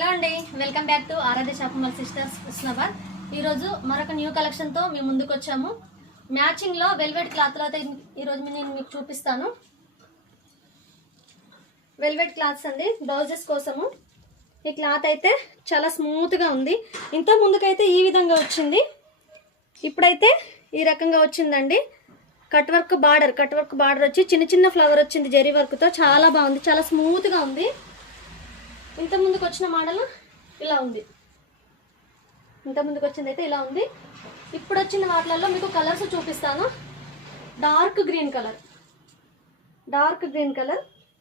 Hello అండి, welcome back to Aaradhya shopping mall sisters Husnabad. ఈరోజు మరొక న్యూ కలెక్షన్తో మేము ముందుకు వచ్చాము. మ్యాచింగ్లో వెల్వెట్ క్లాత్లో అయితే ఈరోజు నేను మీకు చూపిస్తాను. వెల్వెట్ క్లాత్స్ అండి, బ్లౌజెస్ కోసము. ఈ క్లాత్ అయితే చాలా స్మూత్గా ఉంది. ఇంత ముందుకైతే ఈ విధంగా వచ్చింది, ఇప్పుడైతే ఈ రకంగా వచ్చిందండి. కట్ వర్క్ బార్డర్ వచ్చి చిన్న చిన్న ఫ్లవర్ వచ్చింది జరీ వర్క్తో. చాలా బాగుంది, చాలా స్మూత్గా ఉంది. ఇంత ముందుకు వచ్చిన మోడల్ ఇలా ఉంది, ఇంత ముందుకు వచ్చింది అయితే ఇలా ఉంది. ఇప్పుడు వచ్చిన వాటిలలో మీకు కలర్స్ చూపిస్తాను. డార్క్ గ్రీన్ కలర్,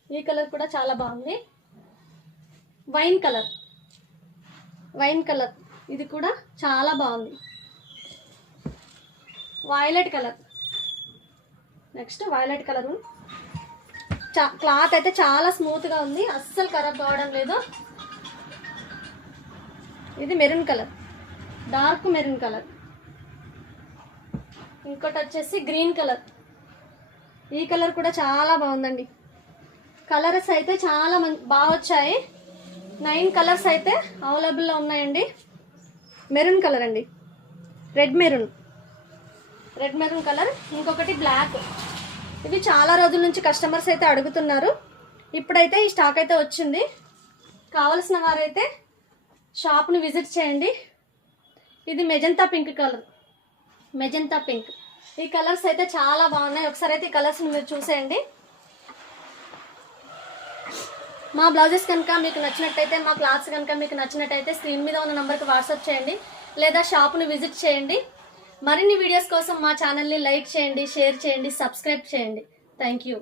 ఈ కలర్ కూడా చాలా బాగుంది. వైన్ కలర్ ఇది కూడా చాలా బాగుంది. Violet colour, next violet colour. Cloth అయితే చాలా స్మూత్గా ఉంది, అస్సలు ఖరాబ్ కావడం లేదు. ఇది maroon colour, dark maroon colour. ఇంకోటి వచ్చేసి గ్రీన్ కలర్, ఈ కలర్ కూడా చాలా బాగుందండి. కలర్స్ అయితే చాలా బాగా వచ్చాయి. 9 కలర్స్ అయితే అవైలబుల్లో ఉన్నాయండి. మెరూన్ కలర్ అండి, రెడ్ మెరూన్ కలర్. ఇంకొకటి బ్లాక్. ఇవి చాలా రోజుల నుంచి కస్టమర్స్ అయితే అడుగుతున్నారు. ఇప్పుడైతే ఈ స్టాక్ అయితే వచ్చింది. కావలసిన వారైతే షాప్ని విజిట్ చేయండి. ఇది మెజంతా పింక్. ఈ కలర్స్ అయితే చాలా బాగున్నాయి. ఒకసారి అయితే ఈ కలర్స్ని మీరు చూసేయండి. మా బ్లౌజెస్ కనుక మీకు నచ్చినట్టయితే, మా క్లాత్స్ కనుక మీకు నచ్చినట్టయితే స్క్రీన్ మీద ఉన్న నెంబర్కి వాట్సాప్ చేయండి, లేదా షాప్ని విజిట్ చేయండి. మరిన్ని వీడియోస్ కోసం మా ఛానల్ని లైక్ చేయండి, షేర్ చేయండి, సబ్స్క్రైబ్ చేయండి. Thank you.